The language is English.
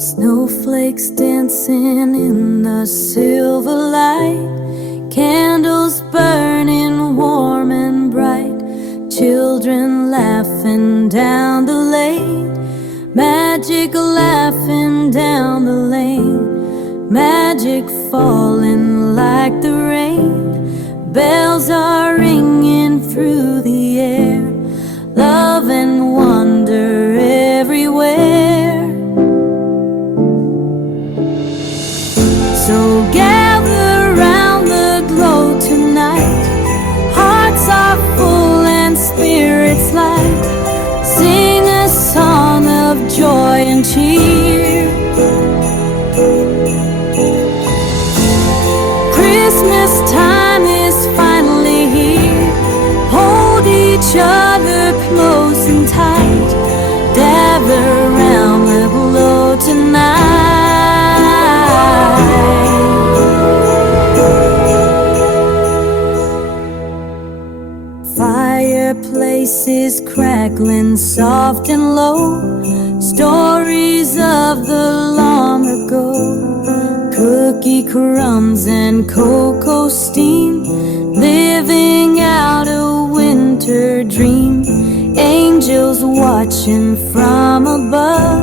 Snowflakes dancing in the silver light, candles burning warm and bright, children laughing down the lane, magic laughing down the lane, magic falling like the rain. Bells are ringing through the air, love and wonder everywhere. So gather round the glow tonight, hearts are full and spirits light. Sing a song of joy and cheer. Christmas time is finally here. Hold each other close and tight. Gather round the glow tonight. Fireplaces crackling soft and low, stories of the long ago, cookie crumbs and cocoa steam, living out a winter dream. Angels watching from above,